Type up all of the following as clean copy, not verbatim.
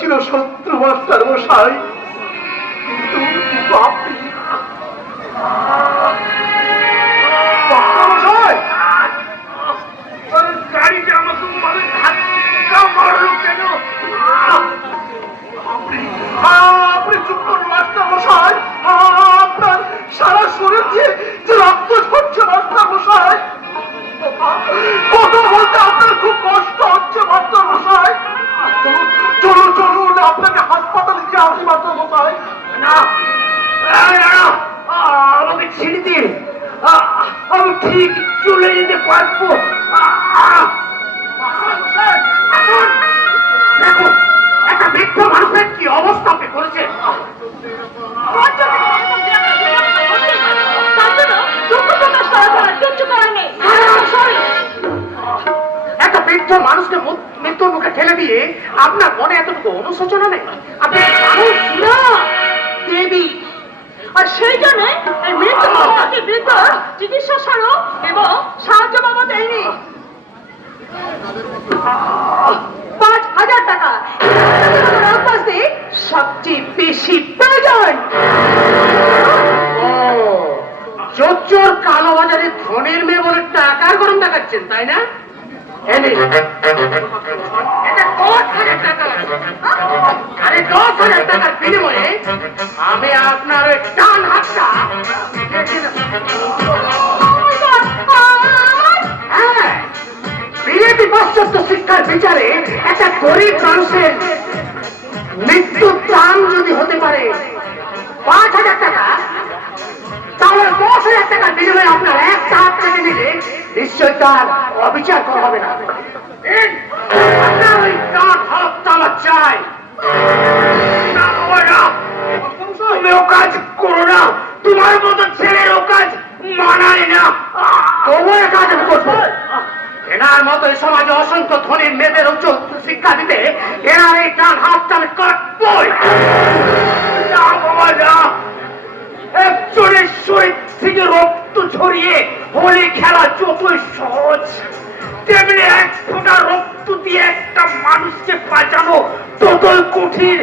ছিল শত্রু মাস্টার মশাই, কিন্তু আপনি গাড়িটা আমাকে ধাক্কা মারলো কেন? আপনি চুপ করুন মাস্টার মশাই, আপনার সারা শরীর দিয়ে যে রক্ত ঝরছে মাস্টার মশাই, কথা বলতে আপনার খুব কষ্ট হচ্ছে মাস্টার মশাই। চলুন চলুন, আপনাকে হাসপাতালে গিয়ে আসি মাস্টার মশাই। না, আমাকে ছেড়ে দিন, আমি ঠিক চলে যেতে পারবো। দেখুন একটা বৃদ্ধ মানুষের কি অবস্থা আপনি করেছেন। একটা বৃদ্ধ মানুষকে মৃত্যুর মুখে ঠেলে দিয়ে আপনার মনে এতটুকু অনুশোচনা নেই? আপনি মানুষ না দেবী, আর সেই জন্য এই মৃত্যু বৃদ্ধ চিকিৎসা স্বরূপ এবং সাহায্য পাবো দেয়নি 5,000 টাকা সবচেয়ে বেশি প্রয়োজন। চোর কালো বাজারে ধনের মেয়ে বলে টাকার গরম দেখাচ্ছেন, তাই না? এটা 10,000 টাকা। আরে 10,000 টাকার বিনিময়ে আমি আপনার ওই ডান হাতটা বিজেপি পাশ্চাত্য শিক্ষার বিচারে একটা গরিব মানুষের মৃত্যু ত্রাণ যদি হতে পারে 5,000 টাকা, তাহলে 10,000 টাকার বিনিময়ে আপনার একটা হাত থেকে নিলে নিশ্চয় তার অবিচার করা হবে না। আপনার ওই ডান হাতটা আমার চাই। তুমি ও কাজ করো না, তোমার মতো ছেলের ও কাজ মানায় না। তোমার কাজ আমি করবো। এনার মতো এই সমাজে অসংখ্য ধনীর মেয়েদের উচ্চ শিক্ষা দিতে এনার এই ডান হাতটা আমি কাটবই। একজনের শরীর থেকে রক্ত ঝরিয়ে হোলি খেলা যতই সহজ, তেমনি এক ফোঁটা রক্ত দিয়ে একটা মানুষকে বাঁচানো ততই কঠিন।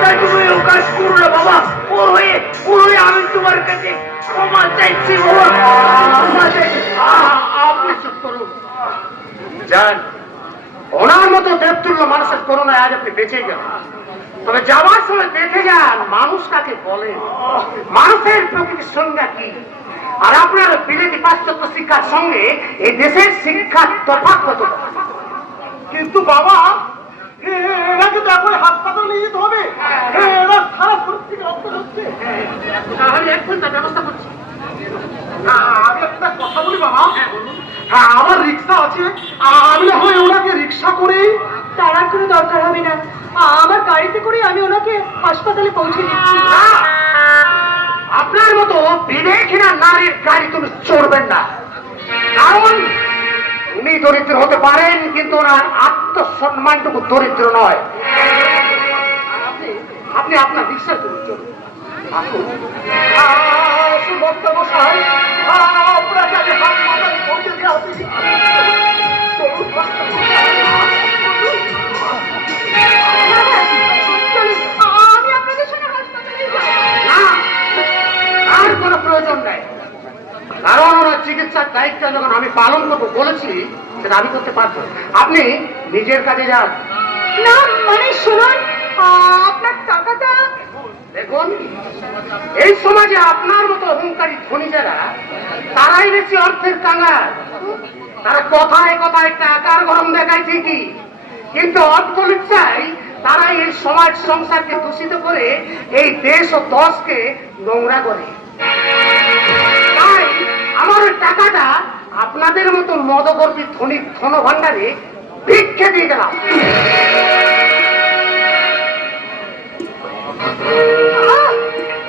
তাই তুমি ও কাজ করো না বাবা। ও হয়ে আমি তোমার কাছে ক্ষমা চাইছি বাবা, ক্ষমা চাইছি। আপনি চুপ করুন, যান। ওনার মতো দেবতুল্য মানুষের করোনায় আজ আপনি বেঁচে গেলেন। তবে যাওয়ার সময় দেখে যান মানুষ কাকে বলে, মানুষের প্রকৃতির সংজ্ঞা কি। আর আপনার বিলেতি পাশ্চাত্য শিক্ষার সঙ্গে এই দেশের শিক্ষার তফাৎ কত। কিন্তু বাবা, এনাকে তো এখন হাসপাতালে নিয়ে যেতে হবে। এরা সারা শরীর থেকে রক্ত হচ্ছে। আমি এখন তার ব্যবস্থা করছি। আমি একটা কথা বলি বাবা। হ্যাঁ, আমার রিক্সা আছে, আমি না হয় ওনাকে রিক্সা করে। তার কোনো দরকার হবে না, আমার গাড়িতে করে আমি ওনাকে হাসপাতালে পৌঁছে দিচ্ছি। আপনার মতো বিবেকহীনা নারীর গাড়ি তুমি চড়বেন না, কারণ উনি দরিদ্র হতে পারেন কিন্তু ওনার আত্মসম্মানটুকু দরিদ্র নয়। আপনি আপনার রিক্সা করে চলুন। আপনাকে আমি হাসপাতালে পৌঁছে দিয়ে আসি। আমি আপনাদের সঙ্গে হাসপাতালে যাই। আর কোনো প্রয়োজন নেই, কারণ ওনার চিকিৎসার দায়িত্ব যখন আমি পালন করবো বলেছি সেটা আমি করতে পারবো। আপনি নিজের কাজে যান। না মানে শুনুন, আপনার টাকাটা দেখুন, এই সমাজে আপনার মতো অহংকারী ধনী যারা, তারাই বেশি অর্থের কাঙাল। তারা কথায় কথায় টাকার গরম দেখায় ঠিকই, কিন্তু অর্থ লিপ্সায় তারাই এই সমাজ সংসারকে দূষিত করে এই দেশ ও দশকে নোংরা করে। তাই আমার ওই টাকাটা আপনাদের মতো মদগর্বী ধনী ধন ভান্ডারে ভিক্ষে দিয়ে গেলাম।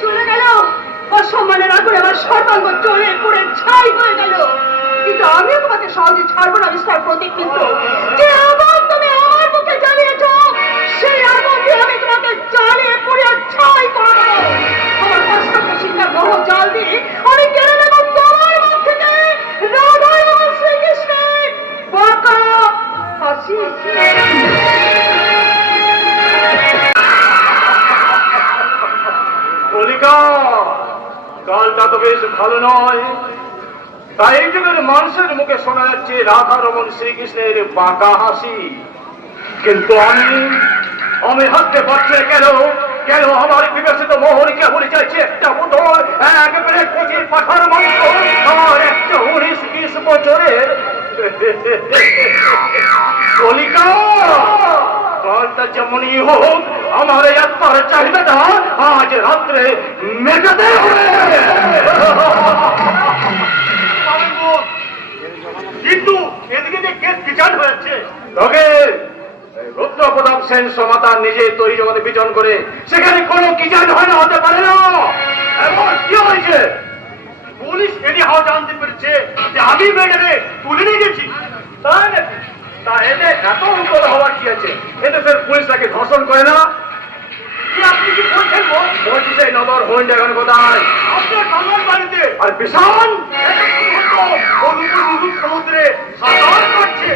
চলে গেল, অসম্মানের আগুনে আমার সর্বাঙ্গ জ্বলে পুড়ে ছাই হয়ে গেল। কিন্তু আমিও তোমাকে সহজে ছাড়বো না মিস্টার প্রতীক। কিন্তু যে আগুন তুমি আমার বুকে জ্বালিয়েছ, সেই আগুন দিয়ে আমি তোমাকে জ্বালিয়ে পুড়িয়ে ছাই করে দেবো। আমার পাশ্চাত্য শিক্ষার বহু জাল দিয়ে আমি কেড়ে নেব তোমার মুখ থেকে রাধা এবং শ্রীকৃষ্ণের বাঁকা হাসি। তো বেশ ভালো নয়। তাই এই যুগের মানুষের মুখে শোনা যাচ্ছে রাধা রমন শ্রীকৃষ্ণের বাঁকা হাসি, কিন্তু আমি হাসতে পারছি কেন? কেন আমার বিকশিত মোহন কেবল চাইছে একটা বোতল, একেবারে কচির পাখার মাংস, আর একটা 19-20 বছরের কলিকা। কালটা যেমনই হোক আমার এই আত্মার চাহিদাটা আজ রাত্রে মেটাতে হবে। কিন্তু এদিকে যে কেস বিচার হয়েছে, তোকে রুদ্র প্রতাপ সেন সমাতা নিজে তৈরি জগতে বিচরণ করে, সেখানে কোনো কিজান হয় না, হতে পারে না। এমন কি হয়েছে? পুলিশ এটি হাওয়া জানতে পেরেছে যে আমি মেয়েটাকে তুলে নিয়ে গেছি। তাই নাকি? তা এতে এত উত্তর হওয়ার কি আছে? এতে স্যার পুলিশ তাকে ধর্ষণ করে না। আপনি কি বলছেন? বলছি সেই নগর হইন্ড এখন কোথায়? আপনার কামার বাড়িতে। আর বিশাল সমুদ্রে সাঁতার করছে।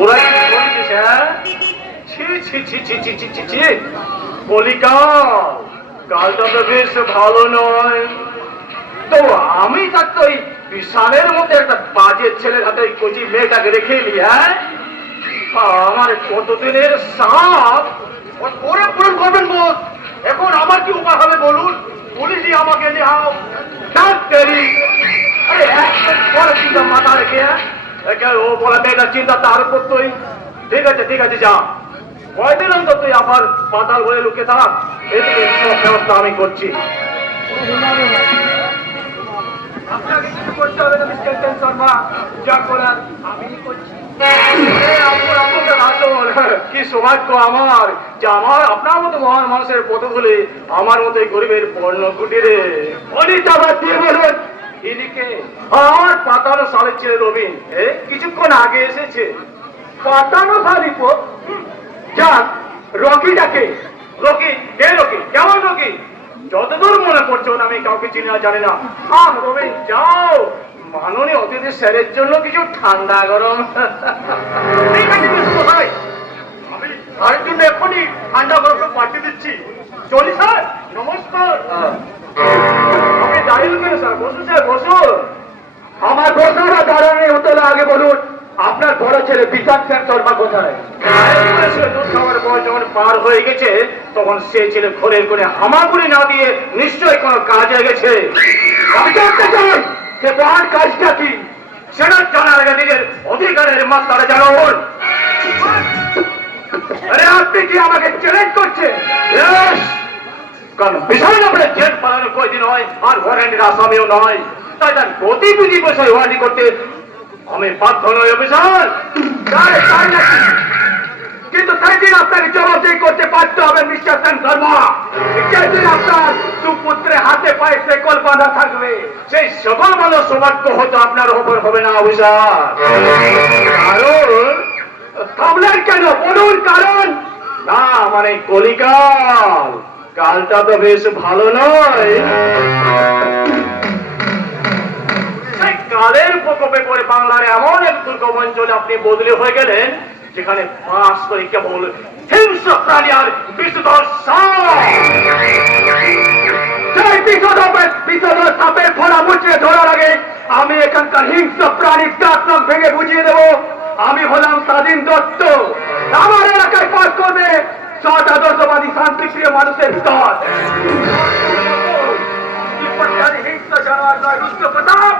ওরা কি বলছিস? হ্যাঁ, ছি ছি ছি ছি ছি ছি ছি ছি। কলিকা, কালটা তো বেশ ভালো নয়। তো আমি থাকতো ওই বিশালের মধ্যে একটা বাজে ছেলের হাতে ওই কচি মেয়েটাকে রেখে এলি। হ্যাঁ, আমার কতদিনের সাপ ওরে পূরণ করবেন বোধ। এখন আমার কি উপায় হবে বলুন? পুলিশই আমাকে নেহাও ডাক্তারি। আরে একটা পরে চিন্তা মাথা রেখে ও বলা মেয়েটার চিন্তা তার উপর তুই। ঠিক আছে ঠিক আছে, যা। কয়দিন অন্তর তুই আবার পাতাল বলে লুকিয়ে থাক, এদিকে সব ব্যবস্থা আমি করছি। আপনাকে কিছু করতে হবে না মিস্টার সেন শর্মা, যা করার আমি করছি। কি সৌভাগ্য আমার যে আপনার মতো মহান মানুষের পথ ধরে আমার মতো গরিবের পণ্য কুটিরে অনিতাবাদ দিয়ে বলুন। এদিকে আমার পাতানো সালের ছেলে রবিন কিছুক্ষণ আগে এসেছে। পাতানো শালিক যাক, রকিটাকে। রকি কে? রকি কেমন রকি? যতদূর মনে পড়ছে আমি কাউকে চিনি না, জানি না। রবিন যাও, মাননীয় অতিথি স্যারের জন্য কিছু ঠান্ডা গরম। ঠিক আছে ভাই, আমি স্যারের জন্য এখনই ঠান্ডা গরম পাঠিয়ে দিচ্ছি। চলি স্যার, নমস্কার। আপনি দাঁড়িয়ে কেন স্যার? বসুন স্যার, বসুন। আমার বসার দাঁড়ানো হতে আগে বলুন, আপনার বড় ছেলে বিশাল সেন শর্মা কোথায়? দুধ খাওয়ার বয়স যখন পার হয়ে গেছে তখন সে ছেলে ঘরের কোণে হামাগুড়ি না দিয়ে নিশ্চয়ই কোনো কাজে গেছে। আমি জানতে চাই যে মহান কাজটা কি, সেটা জানার আগে নিজের অধিকারের মাত্রাটা জানান। আরে আপনি কি আমাকে চ্যালেঞ্জ করছেন? কারণ বিষয় আপনার জেল পালানো কয়দিন হয়, আর ওয়ারেন্টের আসামিও নয়, তাই তার গতিবিধি বিষয় ওয়ার্ডি করতে আমি বাধ্য নই অফিসার। কিন্তু সেই দিন আপনাকে জবাবদিহি করতে পারতে হবে মিস্টার সেন শর্মা। যেদিন আপনার সুপুত্রের হাতে পায়ে শেকল বাঁধা থাকবে, সেই সকল ভালো সৌভাগ্য হয়তো আপনার ওপর হবে না অফিসার। কারণ থামলেন কেন বলুন? কারণ না মানে কলিকাল, কালটা তো বেশ ভালো নয়। কালের প্রকোপে পড়ে বাংলার এমন এক দুর্গম অঞ্চলে আপনি বদলি হয়ে গেলেন যেখানে বাস করে কেবল হিংস্র প্রাণী আর বিষধর সাপের ফলা মুচড়ে ধরার আগে আমি এখানকার হিংস্র প্রাণীর দাঁত নখ ভেঙে বুঝিয়ে দেব আমি হলাম স্বাধীন দত্ত। আমার এলাকায় পাস করবে সৎ আদর্শবাদী শান্তিপ্রিয় মানুষের দল। হিংস্র জানোয়ার নয় রুদ্র প্রতাপ।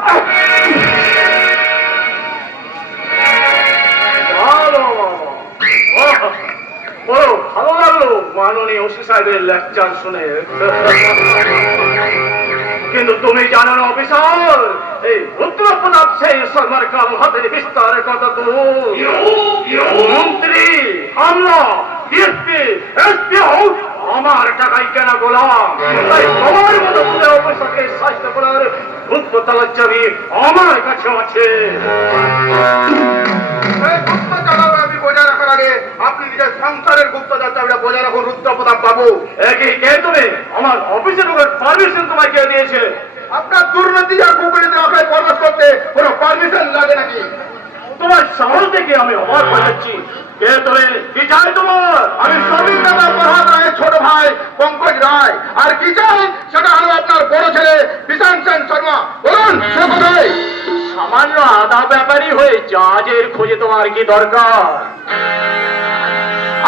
ভালো লাগলো মাননীয় ওসি সাহেবের লেকচার শুনে। কিন্তু তুমি জানো না অফিসার, এই রুদ্র প্রতাপ সেন শর্মার কাল হাতের বিস্তারের কথা তো মন্ত্রী, হামলা, ডিএসপি, এসপি হোক আমার টাকাই কেনা গোলাম। তাই আমার মতো পুরো অফিসারকে স্বাস্থ্য করার গুপ্ত তালার চাবি আমার কাছে আছে। বজায় রাখার আগে আপনি নিজের সংসারের গুপ্তচর চাবিটা বজায় রাখুন রুদ্র প্রতাপ বাবু। একই কে তুমি? আমার অফিসে ঢোকার পারমিশন তোমায় কে দিয়েছে? আপনার দুর্নীতি আর কুকুরিতে রাখায় প্রবেশ করতে কোনো পারমিশন লাগে নাকি? তোমার সাহস দেখে আমি অবাক হয়ে যাচ্ছি। কে তোরে, কি চাই তোমার? আমি শ্রমিক নেতা প্রভাত রায়ের ছোট ভাই পঙ্কজ রায়। আর কি চাই সেটা হলো আপনার বড় ছেলে বিধান চন্দ্র শর্মা। বলুন সে কোথায়? সামান্য আদা ব্যাপারী হয়ে জাহাজের খোঁজে তোমার কি দরকার?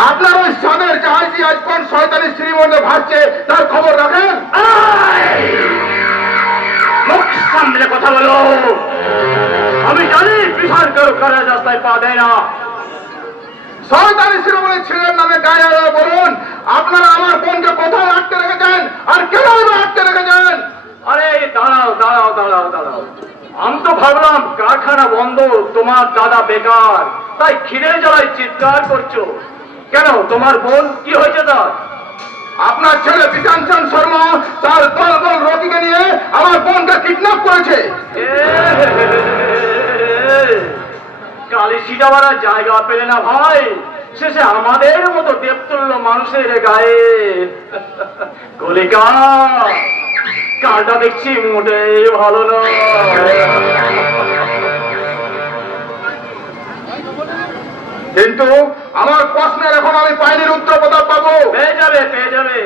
আপনার ওই সাদের জাহাজটি আজ কোন শয়তানি শ্রীমন্দিরে ভাসছে তার খবর রাখেন? মুখ সামনে কথা বলো। আমি জানি বিশাল কেউ কারার রাস্তায় পা দেয় না। শয়তানি শ্রীমন্দির ছেলের নামে গায়ে বলুন আপনারা আমার বোনকে কোথায় আটকে রেখেছেন আর কেন আটকে রেখেছেন? আরে দাঁড়াও দাঁড়াও দাঁড়াও দাঁড়াও, আমি তো ভাবলাম কারখানা বন্ধ, তোমার দাদা বেকার, তাই খিদে জ্বালায় চিৎকার করছো। কেন, তোমার বোন কি হয়েছে তার? আপনার ছেলে বিধান চন্দ্র শর্মা তার দলবল রোগীকে নিয়ে আমার বোনকে কিডন্যাপ করেছে। কালি সিটাবারা জায়গা পেলে না ভাই, শেষে আমাদের মতো দেবতুল্য মানুষের গায়ে গলিকা। কালটা দেখছি মোটেই ভালো নয়। কিন্তু আমার প্রশ্নের এখন আমি পাইনি উত্তর কোথাও পাবো? পেয়ে যাবে পেয়ে যাবে।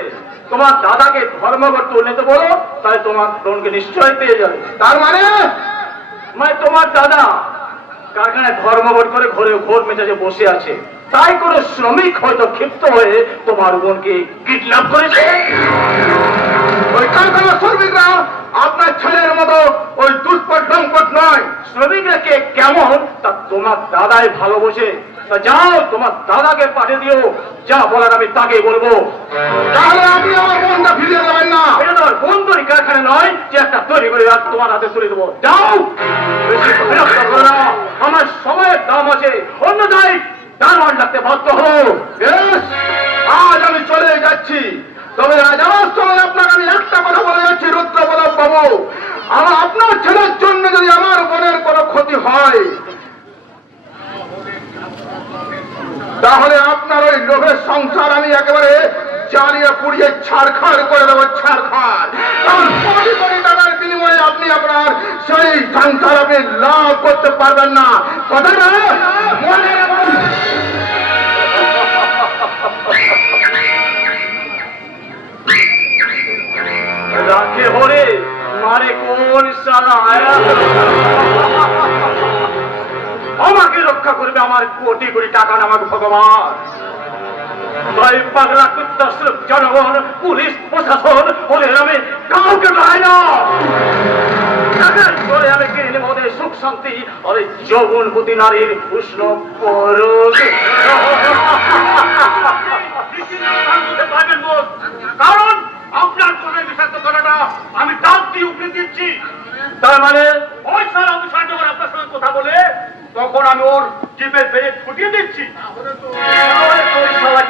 তোমার দাদাকে ধর্মঘট তুলে তো বলো, তাহলে তোমার বোনকে নিশ্চয় পেয়ে যাবে। তার মানে তোমার দাদা কারখানায় ধর্মঘট করে ঘরে ঘোর মেজাজে বসে আছে, তাই কোনো শ্রমিক হয়তো ক্ষিপ্ত হয়ে তোমার বোনকে কিডন্যাপ করেছে। ওই কারখানার শ্রমিকরা আপনার ছেলের মতো ওই দুষ্পট লম্পট নয়। শ্রমিকরা কে কেমন তা তোমার দাদাই ভালো বোঝে। তা যাও, তোমার দাদাকে পাঠিয়ে দিও, যা বলার আমি তাকে বলবো। তাহলে আপনি আমার বোনটা ফিরিয়ে দেবেন না? এটা তোমার বোন তৈরি কারখানা নয় যে একটা তৈরি করে আর তোমার হাতে তুলে দেবো। যাও, বেশি বিরক্ত করো না, আমার সময়ের দাম আছে, অন্যথায় দারোয়ান ডাকতে বাধ্য হও। বেশ, আজ আমি চলে যাচ্ছি, তবে যাওয়ার সময় আপনাকে আমি একটা কথা বলে যাচ্ছি রুদ্রপ্রতাপ বাবু, আপনার ছেলের জন্য যদি আমার বোনের কোনো ক্ষতি হয় তাহলে আপনার ওই লোভের সংসার আমি একেবারে জ্বালিয়ে পুড়িয়ে ছাড়খাড় করে দেবো, ছাড়খাড়। কারণ কোটি কোটি টাকার বিনিময়ে আপনি আপনার সেই সংসার আপনি লাভ করতে পারবেন না, কথাটা মনে রাখুন। রাখে হরে মারে কোন সারা আয়া, আমাকে রক্ষা করবে আমার কোটি কোটি টাকা নামাক ভগবান। তাই পাগলা কুত্তাশ্রুপ জনগণ, পুলিশ প্রশাসন ওদের আমি কাউকে পাই না। টাকার করে আমি কিনে নেব ওদের সুখ শান্তি আর এই যৌবনবতী নারীর উষ্ণ পরশ। কারণ আপনার কোনের বিষাক্ত কথাটা আমি ডাক দিয়ে উপরে দিচ্ছি। তার মানে ওই স্যার অফিসার যখন আপনার সঙ্গে কথা বলে তখন আমি ওর জিপের বেড়ে ফুটিয়ে দিচ্ছি।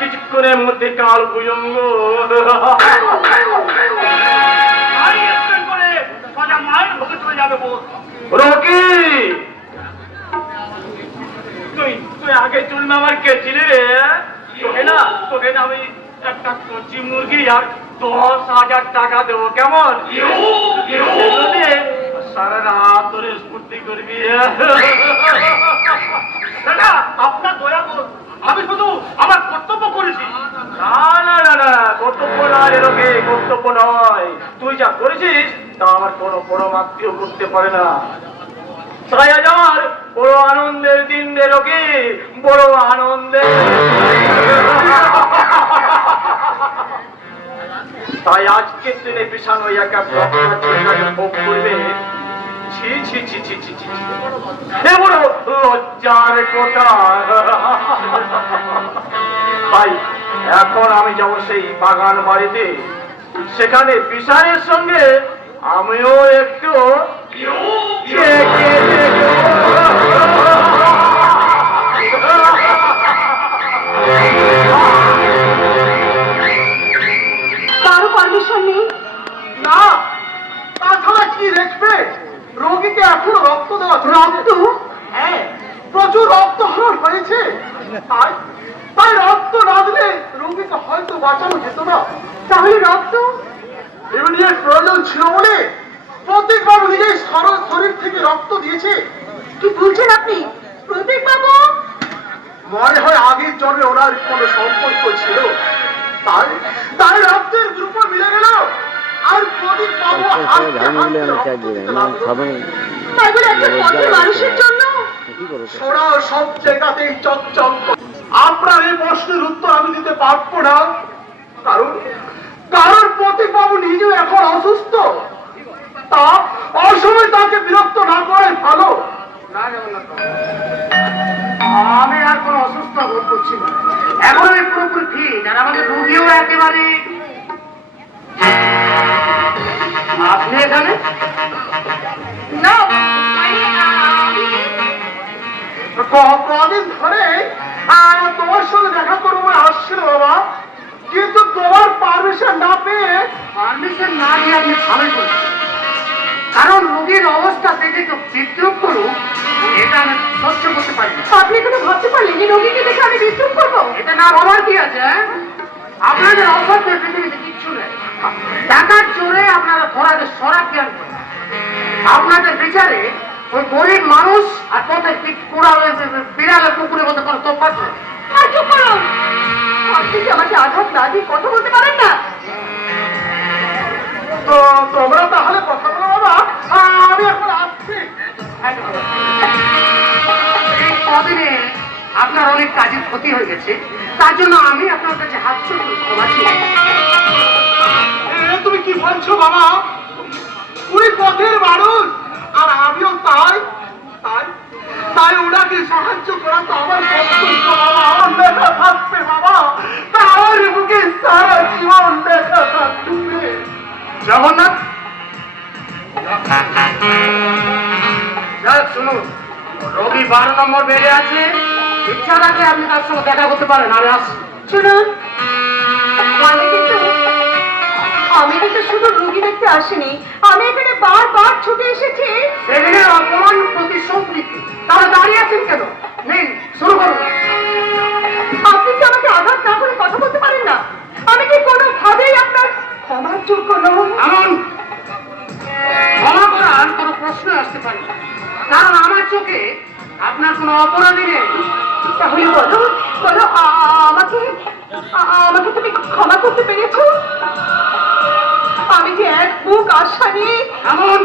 কিছুক্ষণের মধ্যে কাল ভুজঙ্গ করে সোজা মায়ের ভোগে চলে যাবে। রকি, তুই তুই আগে চলবে আমার কে ছিলি রে? তোকে না আমি একটা কচি মুরগি আর 10,000 টাকা দেবো, কেমন? সারা রাত ধরে স্ফূর্তি করবি। আপনার দয়া করুন, আমি শুধু আমার কর্তব্য করেছি। না না না না, কর্তব্য নয় এরকে, কর্তব্য নয়। তুই যা করেছিস তা আমার কোনো পরমাত্মীয় করতে পারে না। তাই আজ আমার বড় আনন্দের দিন রে রকি, বড় আনন্দের। তাই আজকের দিনে বিশাল একা ভোগ করবে। ছি ছি ছি ছি ছি ছি, এ বড় লজ্জার কথা। তাই এখন আমি যাব সেই বাগান বাড়িতে, সেখানে বিশালের সঙ্গে আমিও একটু কারো পারমিশন নেই না, তাছাড়া কি দেখবে? রোগীকে এখনো রক্ত দেওয়া। রক্ত? হ্যাঁ, প্রচুর রক্তহরণ হয়েছে। তাই রক্ত না দিলে রোগীকে হয়তো বাঁচানো যেত না। তাহলে রক্ত ইমিডিয়েট প্রয়োজন ছিল বলে প্রত্যেক বাবু নিজের শরীর থেকে রক্ত দিয়েছে। কি বলছেন আপনি? প্রতীক বাবু মনে হয় আগের জন্মে ওনার কোনো সম্পর্ক ছিল, তাই তাই রক্তের গ্রুপ মিলে গেল। আর প্রদীপ বাবু তাই বলে একটা পথের মানুষের জন্য সোনা সব জায়গাতেই চকচক করে। আপনার এই প্রশ্নের উত্তর আমি দিতে পারবো না, কারণ কারণ প্রদীপ বাবু নিজেও এখন অসুস্থ। তা অসময় তাকে বিরক্ত না করাই ভালো। না জগন্নাথ বাবু, আমি আর কোনো অসুস্থ বোধ করছি না, এখন আমি পুরোপুরি ঠিক। আর আমাদের রুগীও একেবারে। আপনি এখানে? না মানে কদিন ধরে তোমার সঙ্গে দেখা করবো বলে আসছিল বাবা, কিন্তু তোমার পারমিশন না পেয়ে পারমিশন না দিয়ে আপনি ভালোই করছেন, কারণ রোগীর অবস্থা দেখে তো বিদ্রুপ করুক এটা আমি সহ্য করতে পারি না। আপনি কোনো ভাবতে পারলেন যে রোগীকে দেখে আমি বিদ্রুপ করবো? এটা না ভাবার কি আছে? আপনাদের অসভ্য পৃথিবীতে কিচ্ছু নেই। টাকার জোরে আপনারা ধরাকে সরা জ্ঞান করেন। আপনাদের বিচারে ওই গরিব মানুষ আর পথে বিড়ালের কুকুরের মধ্যে কোনো তফাৎ নেই। আর চুপ করুন, আপনি কি আমাকে আঘাত না দিয়ে কথা বলতে পারেন না? তো তোমরা তাহলে কথা বলো বাবা, আমি এখন আসছি। এই কদিনে আপনার অনেক কাজের ক্ষতি হয়ে গেছে, তার জন্য আমি আপনার কাছে হাত জোর করে ক্ষমা চাই। তুমি কি বলছো বাবা? ওই পথের মানুষ আর আমিও তাই তাই তাই ওনাকে সাহায্য করা তো আমার কর্তব্য বাবা। আমার লেখা থাকবে বাবা, তার বুকে সারা জীবন লেখা থাকবে। জগন্নাথ, যাক শুনুন, রোগী 12 নম্বর বেডে আছে, ইচ্ছা থাকলে আপনি তার সঙ্গে দেখা করতে পারেন। আমি আসছি। শুনুন, আমি কিন্তু শুধু রুগী দেখতে আসিনি, আমি এখানে বারবার ছুটে এসেছি। সেদিনের অপমান প্রতি সম্প্রীতি, তাহলে দাঁড়িয়ে আছেন কেন? নিন শুরু করুন। আপনি কি আমাকে আঘাত না করে কথা বলতে পারেন না? আমি কি কোনোভাবেই আপনার ক্ষমার যোগ্য নই? এমন ক্ষমা করার কোনো প্রশ্ন আসতে পারে না, কারণ আমার চোখে আপনার কোনো অপরাধী নেই। তাহলে বলো বলো, আমাকে আমাকে তুমি ক্ষমা করতে পেরেছো? আমি যে এক বুক আশা নিয়ে এমন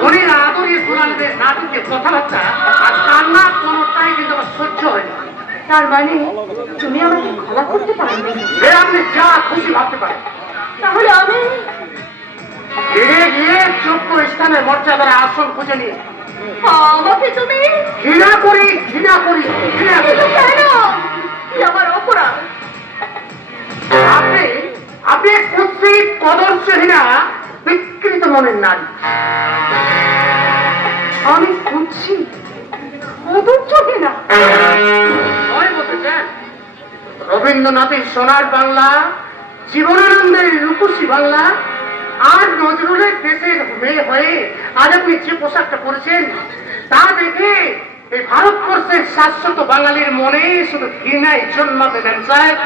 ধরির আদরিয়ে ঘোরালদের নাটকে কথাবার্তা আর কান্না কোনোটাই কিন্তু আমার সহ্য হয় না। তার মানে তুমি আমাকে ক্ষমা করতে পারবে? সে আপনি যা খুশি ভাবতে পারেন। তাহলে আমি ধীরে ধীরে যোগ্য স্থানের মর্যাদার আসন খুঁজে নিয়ে আমাকে তুমি ঘৃণা করি ঘৃণা করি ঘৃণা করি। কিন্তু কেন? কি আমার অপরাধ? আপনি আপনি এক কুৎসিত কদর্শহীনা বিকৃত মনের নারী। আমি খুঁজছি অধৈর্য না। নয় বলতে চান? রবীন্দ্রনাথের সোনার বাংলা, জীবনানন্দের রূপসী বাংলা আর নজরুলের দেশের মেয়ে হয়ে আজ আপনি যে পোশাকটা পরেছেন তা দেখে এই ভারতবর্ষের শাশ্বত বাঙালির মনে শুধু ঘৃণায় জন্মাবে সাহেব,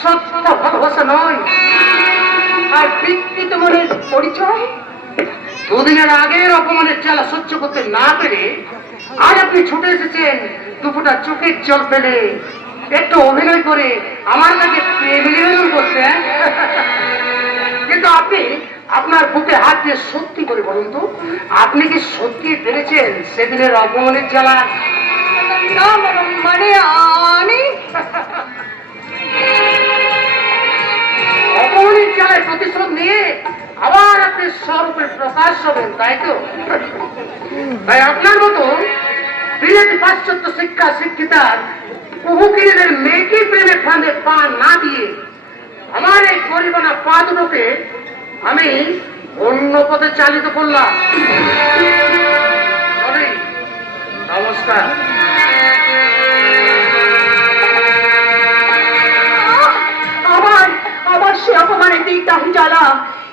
সত্য ভালোবাসা নয়। আর বিকৃত মনের পরিচয়? দুদিনের আগের অপমানের জ্বালা সহ্য করতে না পেরে আজ আপনি ছুটে এসেছেন দুপুরটা চোখের জল ফেলে একটু অভিনয় করে আমার কাছে প্রেম নিবেদন করতে। কিন্তু আপনি আপনার বুকে হাত দিয়ে সত্যি করে বলুন তো, আপনি কি সত্যি পেরেছেন সেদিনের অপমানের জ্বালা? না মানে আমি অপমানের জ্বালায় প্রতিশোধ নিয়ে আবার আপনি স্বরূপের প্রকাশ হবেন, তাই তো? তাই আপনার মতো বিলেতি পাশ্চাত্য শিক্ষা শিক্ষিতার কুহুকিনীদের মেয়েকে প্রেমে ফাঁদে পা না দিয়ে আমার এই গরিবানা পা দুটোকে আমি অন্য পথে চালিত করলাম। নমস্কার। আবার আবার সে অপমানের দিক তাহি জ্বালা,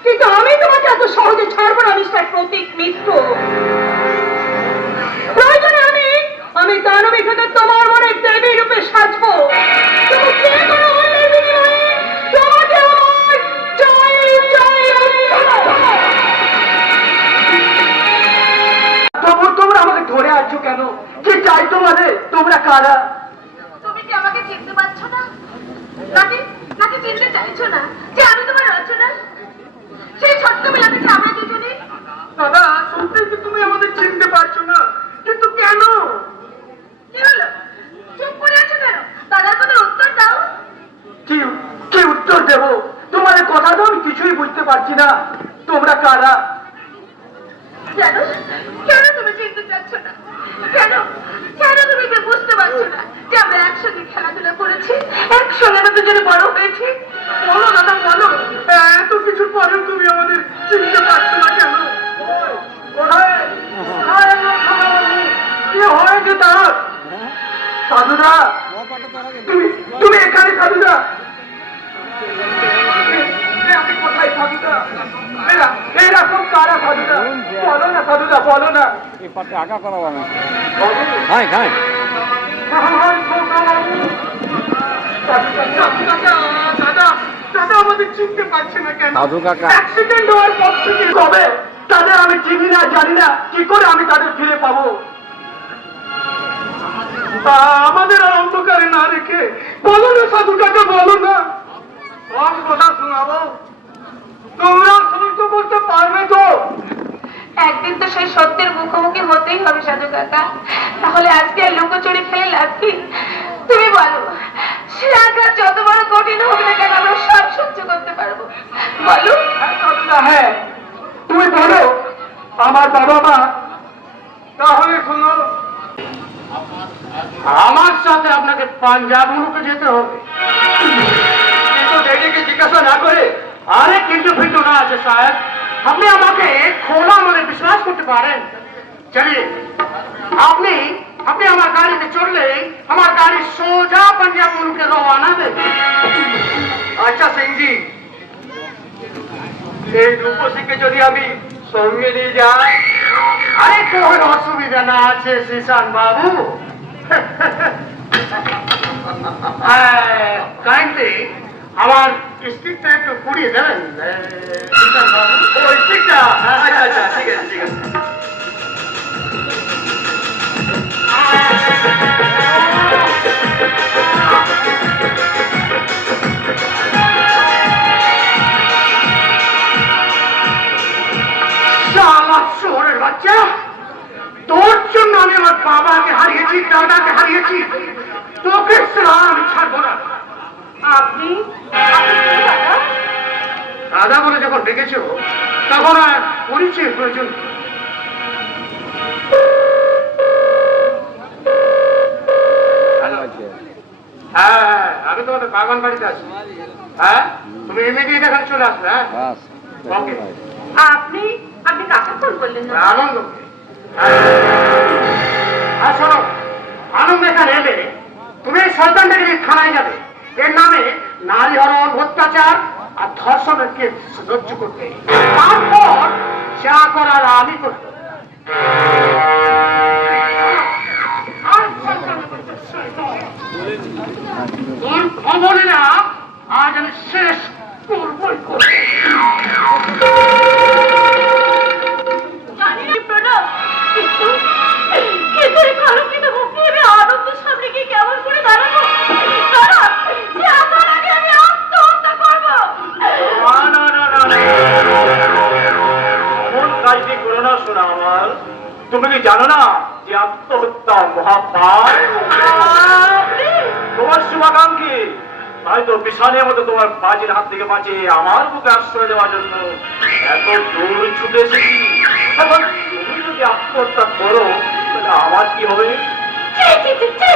কিন্তু আমি তোমাকে এত সহজে ছাড়বো না মিস্টার প্রতীক মিত্র। প্রয়োজনে আমি দানবী থেকে তোমার মনে দেবী রূপে সাজবো। তুমি যে কোনো মূল্যের বিনিময়ে তোমাকে আমার জয় জয় তবু তোমরা আমাকে ধরে আছো চাইছো কেন? কি চাই তোমাদের? তোমরা কারা? তুমি কি আমাকে চিনতে পারছো না? নাকি নাকি চিনতে চাইছো না যে আমি তোমার রচনা? সেই ছোট্ট মেলা থেকে আমরা দুজনে। দাদা, সত্যি কি তুমি আমাদের চিনতে পারছো না? কিন্তু কেন? কি হলো? চুপ করে আছো কেন? দাদার কথা উত্তর দাও। কি কি উত্তর দেব? তোমাদের কথা তো আমি কিছুই বুঝতে পারছি না। তোমরা কারা? কেন কেন তুমি চিনতে চাচ্ছো না? কেন কেন তুমি কি বুঝতে পারছো না যে আমরা একসঙ্গে খেলাধুলা করেছি, একসঙ্গে আমরা দুজনে বড় হয়েছি? বলো দাদা, বলো। এত কিছুর পরেও তুমি আমাদের চিনতে পারছো না কেন? কোথায়? কি হয়েছে তার? সাধুদা, তুমি এখানে? সাধুদা, আমি কোথায়? সাধুদা, এরকম কারা? সাধুদা, বলো না। সাধুদা, বলো না। এই পাটে আগা করাবো আমি খাই খাই দাদা আমাদের চিনতে পারছে না কেন? সাধু কাকা। অ্যাক্সিডেন্ট হওয়ার পর থেকে কবে তাদের আমি চিনি না, জানি না, কি করে আমি তাদের ফিরে পাবো? আমাদের আর অন্ধকারে না রেখে বলো না সাধু কাকা, বলো না। সব কথা শোনাবো, তোমরা সহ্য করতে পারবে তো? একদিন তো সেই সত্যের মুখোমুখি হতেই হবে সাধু কাকা, তাহলে আজকে আর লুকোচুরি খেলে লাভ কি? তুমি বলো, সে আঘাত যত বড় কঠিন হোক না কেন আমরা সব সহ্য করতে পারবো, বলো। হ্যাঁ, তুমি বলো আমার বাবা মা। তাহলে শোনো, আমার সাথে আপনাকে পাঞ্জাব মুলুকে যেতে হবে, কিন্তু ডেডিকে জিজ্ঞাসা না করে। আরে কিন্তু ফিন্তু না আছে সাহেব, আপনি আমাকে খোলা মনে বিশ্বাস করতে পারেন। চলিয়ে আপনি আপনি আমার গাড়িতে চললে আমার গাড়ি সোজা পাঞ্জাব মুলুকে রওনা দেবে। আচ্ছা সিংজি, এই রূপসীকে যদি আমি সঙ্গে নিয়ে যাই? আরে কোন অসুবিধা না আছে শ্রীশান বাবু। কাইন্ডলি আমার স্টিকটা একটু পুড়িয়ে দেবেন শ্রীশান বাবু। ও স্টিকটা? আচ্ছা আচ্ছা, ঠিক আছে ঠিক আছে। শহরের বাচ্চা, তোর জন্য আমি আমার বাবাকে হারিয়েছি, দাদাকে হারিয়েছি, তোকে আমি ছাড়বো না। আপনি দাদা বলে যখন ডেকেছো তখন আর পরিচয় প্রয়োজন। হ্যাঁ, আমি তোমাদের বাগান বাড়িতে আছি। হ্যাঁ, তুমি ইমিডিয়েট এখানে চলে আসবে। হ্যাঁ, বাস ওকে। আপনি আপনি কাকে ফোন করলেন না? আনন্দ। আর শোনো, আনন্দ এখানে এলে তুমি এই সন্তানটাকে নিয়ে থানায় যাবে। এর নামে নারী হরণ, অত্যাচার আর ধর্ষণের কেস সহ্য করতে। তারপর যা করার আমি করব। তোর খবরে না আজ আমি শেষ করবই করব। জানি না প্রণব, কিন্তু এই কলঙ্কিত মুখ নিয়ে আমি আনন্দের সামনে গিয়ে কেমন করে দাঁড়াবো? দাঁড়া, যাবার আগে আমি আত্মহত্যা করবো। এমন কাজটি করো না শোনা আমার। তুমি কি জানো না যে আত্মহত্যা মহাপাপ? তোমার শুভাকাঙ্ক্ষী তাই তো বিশালের মতো তোমার বাজির হাত থেকে বাঁচিয়ে আমার বুকে আশ্রয় দেওয়ার জন্য এত দূর ছুটে এসেছি। এখন তুমি যদি আত্মহত্যা করো তাহলে আমার কি হবে? ছি ছি ছি ছি,